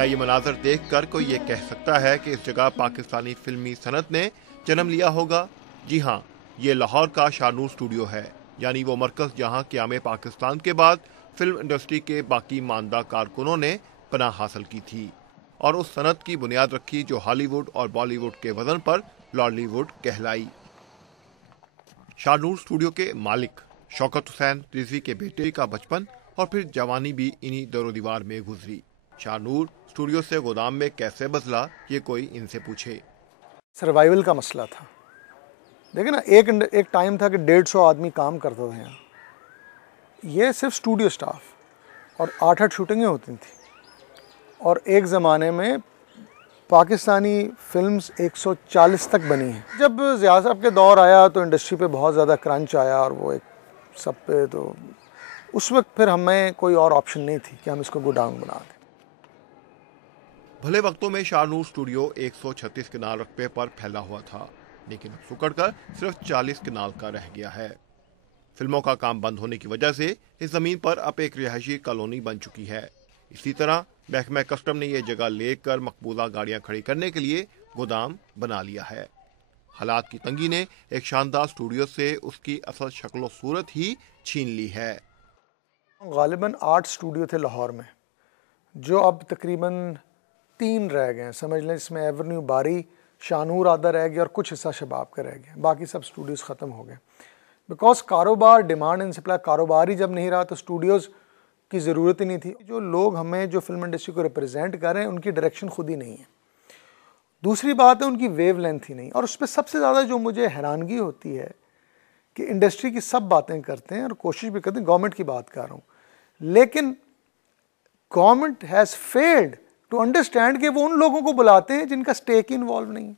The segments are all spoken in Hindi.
क्या ये मनाजर देखकर कोई ये कह सकता है कि इस जगह पाकिस्तानी फिल्मी सनत ने जन्म लिया होगा? जी हाँ, ये लाहौर का शाहनूर स्टूडियो है, यानी वो मरकज जहाँ क़याम पाकिस्तान के बाद फिल्म इंडस्ट्री के बाकी मानदा कारकुनों ने पनाह हासिल की थी और उस सनत की बुनियाद रखी जो हॉलीवुड और बॉलीवुड के वजन पर लॉलीवुड कहलाई। शाहनूर स्टूडियो के मालिक शौकत हुसैन रिजवी के बेटे का बचपन और फिर जवानी भी इन्हीं दरो दीवार में गुजरी। शाहनूर स्टूडियो से गोदाम में कैसे बदला, ये कोई इनसे पूछे। सर्वाइवल का मसला था। देखिए ना, एक टाइम था कि 150 आदमी काम करता था यहाँ। ये सिर्फ स्टूडियो स्टाफ और 8-8 शूटिंगें होती थी। और एक ज़माने में पाकिस्तानी फिल्म्स 140 तक बनी हैं। जब ज़िया साहब के दौर आया तो इंडस्ट्री पे बहुत ज़्यादा क्रंच आया और वो एक सब पे, तो उस वक्त फिर हमें कोई और ऑप्शन नहीं थी कि हम इसको गोडाउन बना दें। भले वक्तों में शाहनूर स्टूडियो 136 कनाल रकबे पर फैला हुआ था, लेकिन सुकड़कर सिर्फ 40 कनाल का रह गया है। फिल्मों का काम बंद होने की वजह से इस जमीन पर अब एक रिहायशी कॉलोनी बन चुकी है। इसी तरह महकमा कस्टम ने यह जगह लेकर मकबूला गाड़ियां खड़ी करने के लिए गोदाम बना लिया है। हालात की तंगी ने एक शानदार स्टूडियो से उसकी असल शक्ल सूरत ही छीन ली है। गालिबन 8 स्टूडियो थे लाहौर में, जो अब तकरीबन 3 रह गए हैं। समझ लें इसमें एवेन्यू बारी, शाहनूर आधा रह गया और कुछ हिस्सा शबाब का रह गया। बाकी सब स्टूडियोज़ ख़त्म हो गए बिकॉज कारोबार, डिमांड एंड सप्लाई, कारोबार ही जब नहीं रहा तो स्टूडियोज़ की ज़रूरत ही नहीं थी। जो लोग हमें जो फिल्म इंडस्ट्री को रिप्रेजेंट कर रहे हैं उनकी डायरेक्शन खुद ही नहीं है। दूसरी बात है उनकी वेव लेंथ ही नहीं। और उस पर सबसे ज़्यादा जो मुझे हैरानगी होती है कि इंडस्ट्री की सब बातें करते हैं और कोशिश भी करते हैं, गवर्नमेंट की बात कर रहा हूँ, लेकिन government has failed to understand कि वो उन लोगों को बुलाते हैं जिनका स्टेक इन्वॉल्व नहीं।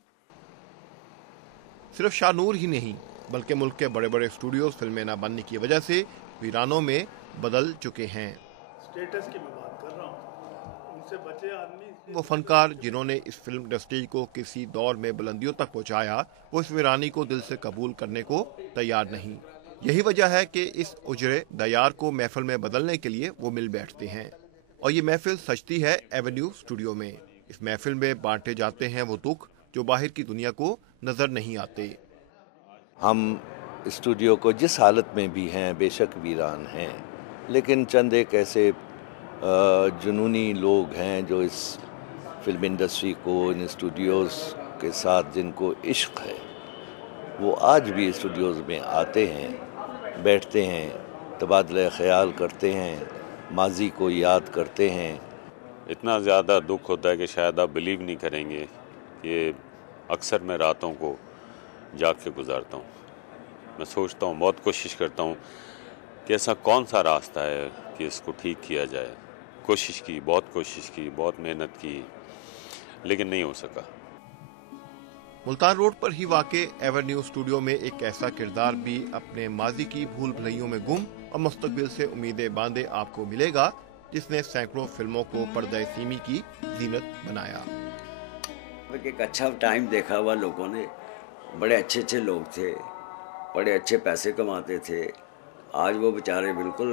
सिर्फ शाहनूर ही नहीं बल्कि मुल्क के बड़े बड़े स्टूडियोज फिल्में न बनने की वजह से वीरानों में बदल चुके हैं। स्टेटस की मैं बात कर रहा हूँ, उनसे बचे आदमी। वो फनकार जिन्होंने इस फिल्म इंडस्ट्री को किसी दौर में बुलंदियों तक पहुंचाया, वो इस वीरानी को दिल से कबूल करने को तैयार नहीं। यही वजह है कि इस उजरे दयार को महफिल में बदलने के लिए वो मिल बैठते हैं। और ये महफिल सजती है एवेन्यू स्टूडियो में। इस महफिल में बांटे जाते हैं वो दुख जो बाहर की दुनिया को नजर नहीं आते। हम स्टूडियो को जिस हालत में भी हैं, बेशक वीरान हैं, लेकिन चंद एक ऐसे जुनूनी लोग हैं जो इस फिल्म इंडस्ट्री को, इन स्टूडियोज़ के साथ जिनको इश्क है, वो आज भी स्टूडियोज़ में आते हैं, बैठते हैं, तबादला ख्याल करते हैं, माजी को याद करते हैं। इतना ज़्यादा दुख होता है कि शायद आप बिलीव नहीं करेंगे कि अक्सर मैं रातों को जाग के गुजारता हूँ। मैं सोचता हूँ, बहुत कोशिश करता हूँ कि ऐसा कौन सा रास्ता है कि इसको ठीक किया जाए। कोशिश की, बहुत कोशिश की, बहुत मेहनत की, लेकिन नहीं हो सका। मुल्तान रोड पर ही वाक़े एवेन्यू स्टूडियो में एक ऐसा किरदार भी अपने माजी की भूल भुलैयों में गुम और मुस्तकबिल से उम्मीदें बांधे आपको मिलेगा, जिसने सैकड़ों फिल्मों को पर्दे सीमी की जीनत बनाया। एक अच्छा टाइम देखा हुआ लोगों ने, बड़े अच्छे अच्छे लोग थे, बड़े अच्छे पैसे कमाते थे। आज वो बेचारे बिल्कुल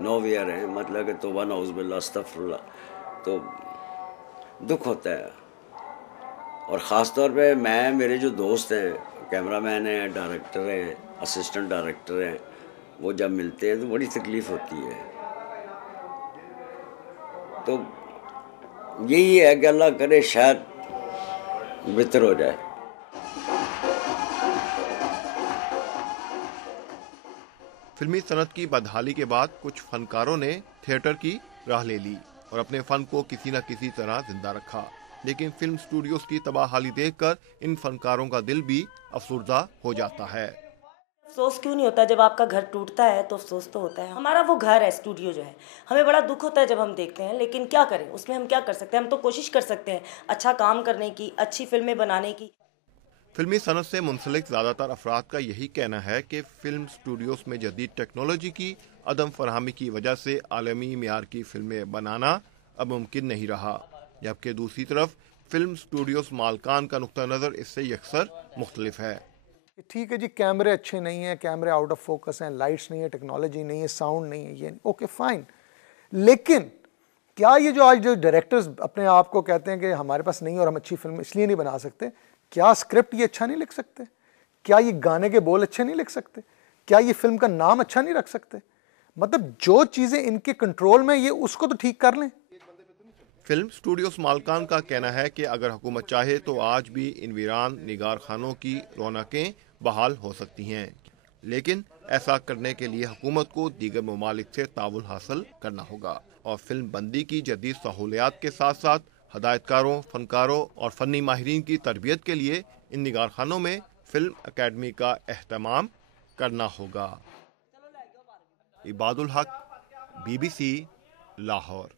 नोवेयर हैं, मतलब कि तौबा नौज़ुबिल्लाह अस्तग़फिरुल्लाह। तो दुख होता है। और ख़ास तौर पे मैं, मेरे जो दोस्त हैं, कैमरामैन हैं, डायरेक्टर हैं, असिस्टेंट डायरेक्टर हैं, वो जब मिलते हैं तो बड़ी तकलीफ़ होती है। तो यही है कि अल्लाह करे शायद बेहतर हो जाए। फिल्मी सनत की बदहाली के बाद कुछ फनकारों ने थिएटर की राह ले ली और अपने फन को किसी न किसी तरह जिंदा रखा। लेकिन फिल्म स्टूडियोज की तबाहाली देखकर इन फनकारों का दिल भी अफसुर्दा हो जाता है। अफसोस क्यों नहीं होता? जब आपका घर टूटता है तो अफसोस तो होता है। हमारा वो घर है, स्टूडियो जो है, हमें बड़ा दुख होता है जब हम देखते हैं, लेकिन क्या करें, उसमें हम क्या कर सकते हैं? हम तो कोशिश कर सकते हैं अच्छा काम करने की, अच्छी फिल्में बनाने की। फिल्मी सनत से मुंसलिक ज़्यादातर अफराद का यही कहना है कि फिल्म स्टूडियोज में जदीद टेक्नोलॉजी की अदम फरहमी की वजह से आलमी मियार की फिल्में बनाना अब मुमकिन नहीं रहा, जबकि दूसरी तरफ फिल्म स्टूडियोज मालकान का नुक्ता नज़र इससे यकसर मुख्तलिफ है। ठीक है जी, कैमरे अच्छे नहीं हैं, कैमरे आउट ऑफ फोकस हैं, लाइट्स नहीं है, टेक्नोलॉजी नहीं है, साउंड नहीं है, ये ओके फाइन, लेकिन क्या ये जो आज जो डायरेक्टर्स अपने आप को कहते हैं कि हमारे पास नहीं और हम अच्छी फिल्म इसलिए नहीं बना सकते, क्या स्क्रिप्ट ये अच्छा नहीं लिख सकते? क्या ये गाने के बोल अच्छे नहीं लिख सकते? क्या ये फिल्म का नाम अच्छा नहीं रख सकते? मतलब जो चीज़ें इनके कंट्रोल में, ये उसको तो ठीक कर लें। फिल्म स्टूडियोज मालकान का कहना है कि अगर हुकूमत चाहे तो आज भी इन वीरान निगार खानों की रौनकें बहाल हो सकती हैं, लेकिन ऐसा करने के लिए हुकूमत को दीगर ममालिक से ताउन हासिल करना होगा और फिल्म बंदी की जदीद सहूलियात के साथ साथ हदायतकारों, फनकारों और फनी माहिरीन की तरबियत के लिए इन निगार खानों में फिल्म अकेडमी का एहतमाम करना होगा। इबादुल हक, BBC, लाहौर।